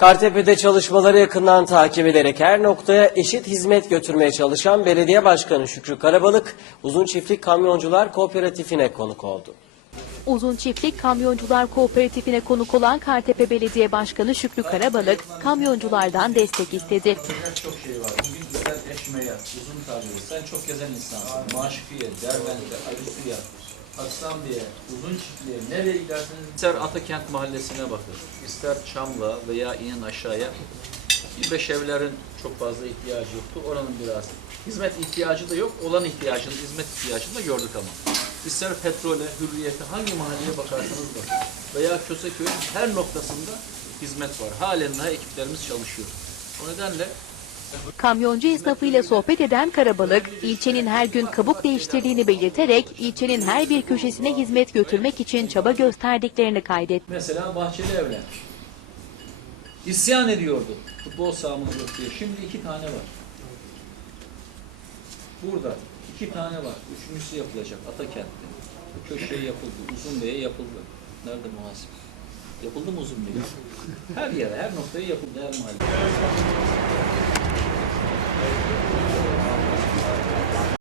Kartepe'de çalışmaları yakından takip ederek her noktaya eşit hizmet götürmeye çalışan Belediye Başkanı Şükrü Karabalık, Uzun Çiftlik Kamyoncular Kooperatifine konuk oldu. Uzun Çiftlik Kamyoncular Kooperatifine konuk olan Kartepe Belediye Başkanı Şükrü Karabalık, kamyonculardan destek istedi. çok şey var. Bugün ister eşmeye, uzun tabiri. Sen çok gezen insansın. Maşikiye, Derbent'e, Ali Haksamiye, uzun çiftliğe, nereye giderseniz ister Atakent mahallesine bakın, ister Çamlı veya inin aşağıya. Bir beş evlerin çok fazla ihtiyacı yoktu. Oranın biraz hizmet ihtiyacı da yok. Olan ihtiyacını, hizmet ihtiyacını da gördük ama. İster petrole, hürriyete, hangi mahalleye bakarsanız bakın. Veya Köseköy'ün her noktasında hizmet var. Halen daha ekiplerimiz çalışıyor. O nedenle Kamyoncu esnafıyla sohbet eden Karabalık, ilçenin her gün kabuk değiştirdiğini belirterek ilçenin her bir köşesine hizmet götürmek için çaba gösterdiklerini kaydetti. Mesela Bahçeli Evler. İsyan ediyordu. Futbol sahamız yok diye. Şimdi iki tane var. Burada iki tane var. Üçüncüsü yapılacak Atakent'te. Köşeye yapıldı. Uzunbey'e yapıldı. Nerede muhasip? Yapıldı mı Uzunbey'e? Her yere, her noktaya yapıldı. Her mahallede. Thank you.